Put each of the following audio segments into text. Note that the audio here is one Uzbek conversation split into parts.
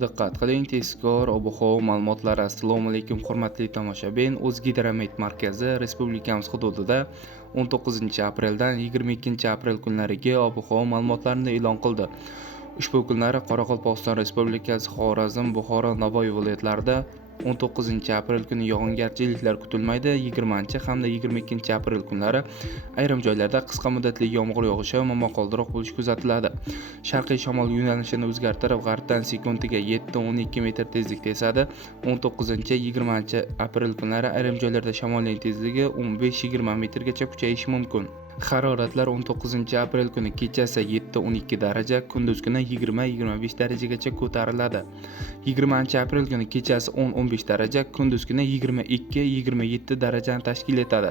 Diqqat qiling, tezkor ob-havo ma'lumotlari. Assalomu alaykum hurmatli tomoshabin. O'zgidromet markazi respublikamiz hududida 19-apreldan 22-aprel kunlariga ob-havo ma'lumotlarini e'lon qildi. Ushbu kunlari Qoraqalpog'iston Respublikasi, Xorazm, Buxoro, Navoiy viloyatlarida 19-aprel kuni yog'ingarchiliklar kutilmaydi. 20 hamda 22-aprel kunlari ayrim joylarda qisqa muddatli yomg'ir yog'ishi va momaqaldiroq bo'lishi kuzatiladi. Sharqiy shamol yo'nalishini o'zgartirib, g'arbdan sekundiga 7-12 metr tezlikda esadi. 19-20 aprel kunlari ayrim joylarda shamolning tezligi 15-20 metrgacha kuchayishi mumkin. Haroratlar 19-aprel kuni kechasi 7-12 daraja, kunduz kuni 20-25 darajagacha ko'tariladi. 20-aprel kuni kechasi 10-15 daraja, kunduz kuni 22-27 darajani tashkil etadi.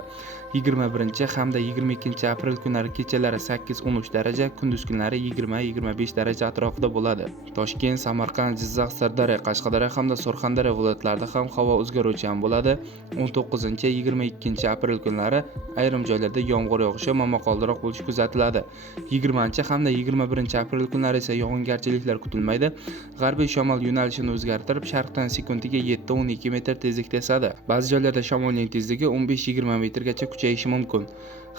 21 hamda 22-aprel kunlari kechalari 8-13 daraja, kunduz kunlari 20-25 daraja atrofida bo'ladi. Toshkent, Samarqand, Jizzax, Sirdaryo, Qashqadaryo hamda Surxondaryo viloyatlarida ham havo o'zgaruvchan bo'ladi. 19-22-aprel kunlari ayrim joylarda yomg'ir yog'ishi momaqaldiroq bo'lishi kuzatiladi. 20 hamda 21-aprel kunlari esa yog'ingarchiliklar kutilmaydi. G'arbiy shamol yo'nalishini o'zgartirib, sharqdan sekundiga 7-12 metr tezlikda esadi. Ba'zi joylarda shamolning tezligi 15-20 metrgacha kuchayishi mumkin.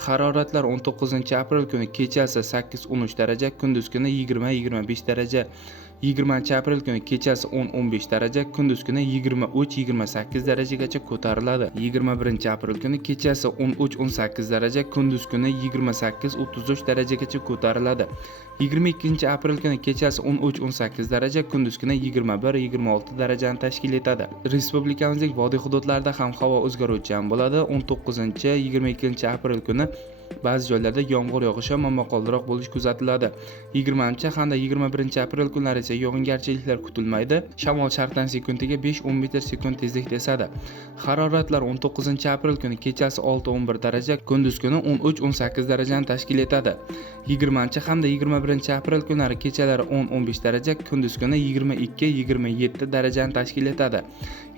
Haroratlar 19-aprel kuni kechasi 8-13 daraja, kunduz kuni 20-25 daraja. 20-aprel kuni kechasi 10-15 daraja, kunduz kuni 23-28 darajagacha ko'tariladi. 21-aprel kuni kechasi 13-18 daraja, kunduz kuni 28-33 darajagacha ko'tariladi. 22-aprel kuni kechasi 13-18 daraja, kunduz kuni 21-26 darajani tashkil etadi. Respublikamizning vodiy hududlarida ham havo o'zgaruvchan bo'ladi. 19-22-aprel kuni ba'zi joylarda yomg'ir yog'ishi momaqaldiroq bo'lishi kuzatiladi. 20 hamda 21-aprel kunlari esa yog'ingarchiliklar kutilmaydi. Shamol sharqdan sekundiga 5-10 metr sekund tezlikda esadi. Haroratlar 19-aprel kuni kechasi 6-11 daraja, kunduz kuni 13-18 darajani tashkil etadi. 20 hamda 21-aprel kunlari kechalari 10-15 daraja, kunduz kuni 22-27 darajani tashkil etadi.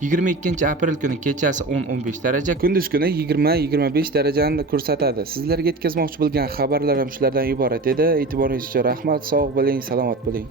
22-aprel kuni kechasi 10-15 daraja, kunduz kuni 20-25 darajani ko'rsatadi. Sizlarga yetkazmoqchi bo'lgan xabarlarim shulardan iborat edi. E'tiboringiz uchun rahmat. Sog' bo'ling, salomat bo'ling.